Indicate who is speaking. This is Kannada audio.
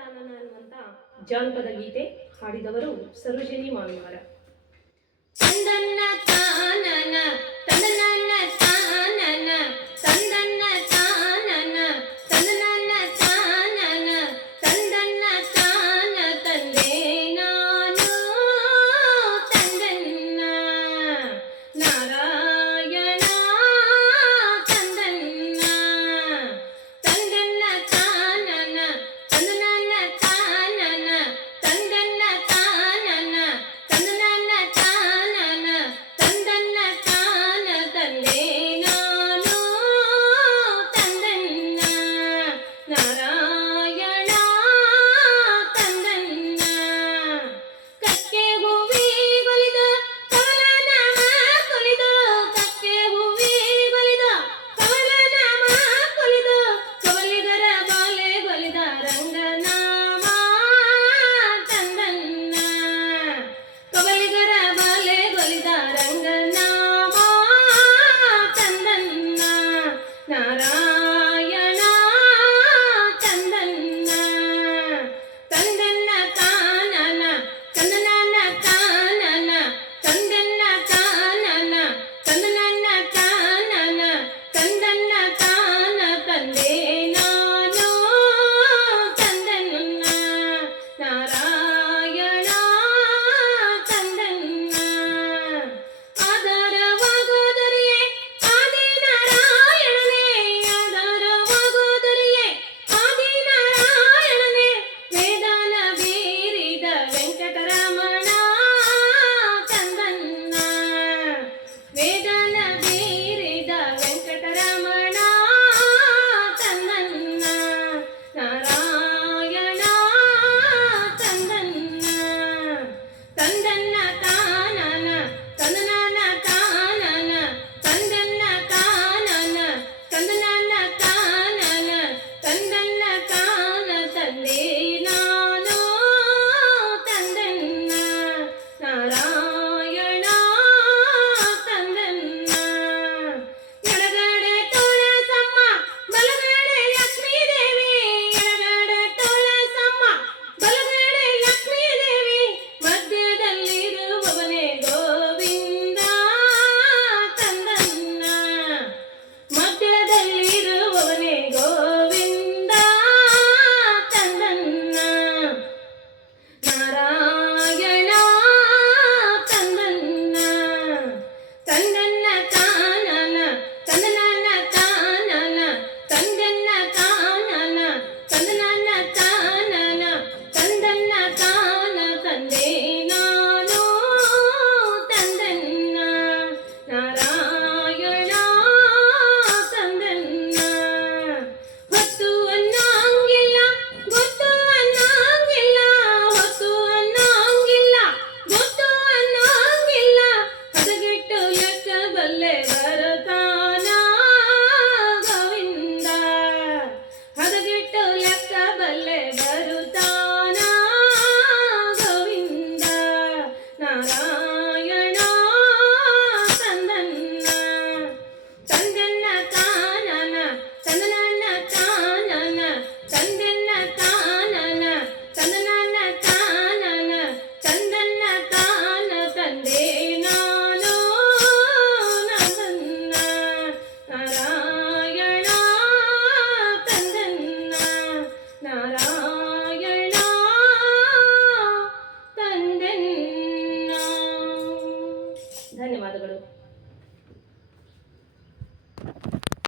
Speaker 1: ಸ್ಥಾನನ ಅನ್ನುವಂಥ ಜಾನಪದ ಗೀತೆ ಹಾಡಿದವರು ಸರೋಜಿನಿ ಮಾವಿನವರ
Speaker 2: ನನ್ನ ತಾ
Speaker 1: ഇടപാടുകളും